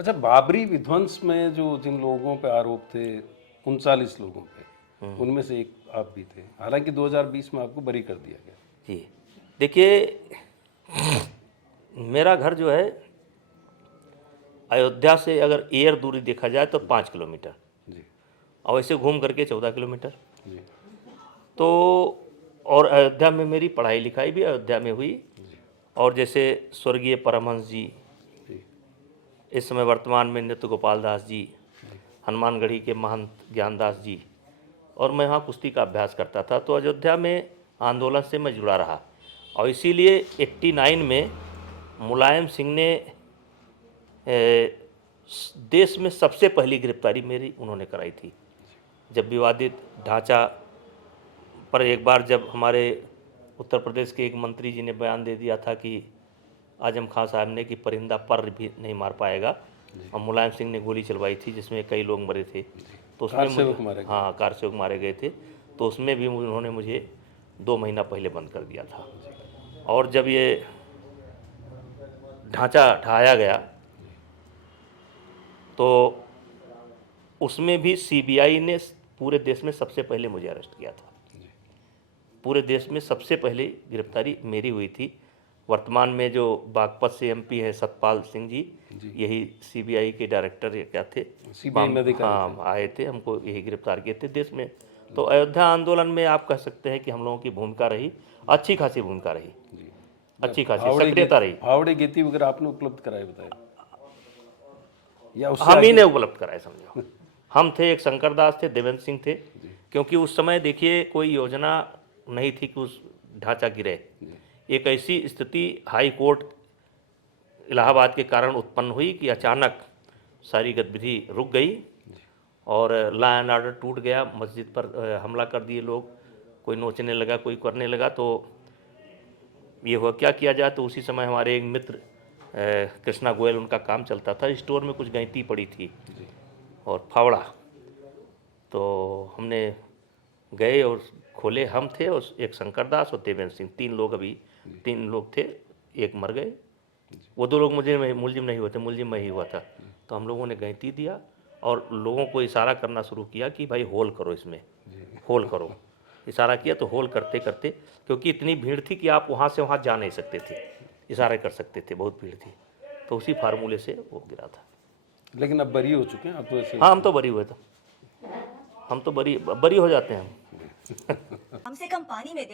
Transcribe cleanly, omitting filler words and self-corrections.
अच्छा, बाबरी विध्वंस में जो जिन लोगों पे आरोप थे, 39 लोगों पे, उनमें से एक आप भी थे। हालांकि 2020 में आपको बरी कर दिया गया। जी देखिए, मेरा घर जो है अयोध्या से अगर एयर दूरी देखा जाए तो 5 किलोमीटर, जी और वैसे घूम करके 14 किलोमीटर। जी तो और अयोध्या में मेरी पढ़ाई लिखाई भी अयोध्या में हुई। और जैसे स्वर्गीय परमहंस जी, जी इस समय वर्तमान में नृत्य गोपाल दास जी, हनुमानगढ़ी के महंत ज्ञानदास जी, और मैं वहाँ कुश्ती का अभ्यास करता था। तो अयोध्या में आंदोलन से मैं जुड़ा रहा, और इसीलिए 89 में मुलायम सिंह ने देश में सबसे पहली गिरफ्तारी मेरी उन्होंने कराई थी। जब विवादित ढांचा पर एक बार जब हमारे उत्तर प्रदेश के एक मंत्री जी ने बयान दे दिया था कि आजम खान साहब ने कि परिंदा पर भी नहीं मार पाएगा, और मुलायम सिंह ने गोली चलवाई थी जिसमें कई लोग मरे थे। तो उसमें हाँ, कार सेवक मारे गए थे। तो उसमें भी उन्होंने मुझे 2 महीना पहले बंद कर दिया था। और जब ये ढांचा ढाया गया तो उसमें भी सीबीआई ने पूरे देश में सबसे पहले मुझे अरेस्ट किया था। पूरे देश में सबसे पहले गिरफ्तारी मेरी हुई थी। वर्तमान में जो बागपत से एमपी है सतपाल सिंह जी, यही सीबीआई के डायरेक्टर या क्या थे, हाँ आए थे, हमको यही गिरफ्तार किए थे देश में। तो अयोध्या आंदोलन में आप कह सकते हैं कि हम लोगों की भूमिका रही, अच्छी खासी भूमिका रही, अच्छी खासी सक्रियता रही। फावड़े गीती वगैरह आपने उपलब्ध कराए, बताए? या हम ही ने उपलब्ध कराए, समझो। हम थे, एक शंकर दास थे, देवेंद्र सिंह थे। क्योंकि उस समय देखिए कोई योजना नहीं थी कि उस ढांचा गिरे। एक ऐसी स्थिति हाई कोर्ट इलाहाबाद के कारण उत्पन्न हुई कि अचानक सारी गतिविधि रुक गई और लॉ एंड ऑर्डर टूट गया। मस्जिद पर हमला कर दिए लोग, कोई नोचने लगा, कोई करने लगा। तो ये हुआ क्या किया जाए। तो उसी समय हमारे एक मित्र कृष्णा गोयल, उनका काम चलता था, स्टोर में कुछ गैंती पड़ी थी और फावड़ा। तो हमने गए और खोले, हम थे और एक शंकर दास और देवेंद्र सिंह, 3 लोग, अभी 3 लोग थे, एक मर गए। वो 2 लोग मुझे मुलजिम नहीं हुए थे, मुलजिम मैं ही हुआ था। तो हम लोगों ने गैंती दिया और लोगों को इशारा करना शुरू किया कि भाई होल करो, इसमें होल करो। इशारा किया तो होल करते करते, क्योंकि इतनी भीड़ थी कि आप वहाँ से वहाँ जा नहीं सकते थे, इशारे कर सकते थे, बहुत भीड़ थी। तो उसी फार्मूले से वो गिरा था। लेकिन अब बरी हो चुके हैं आप तो ऐसे? हाँ, हम तो बरी हुए थे, हम तो बरी हो जाते हैं हम। कम से कम पानी में दे।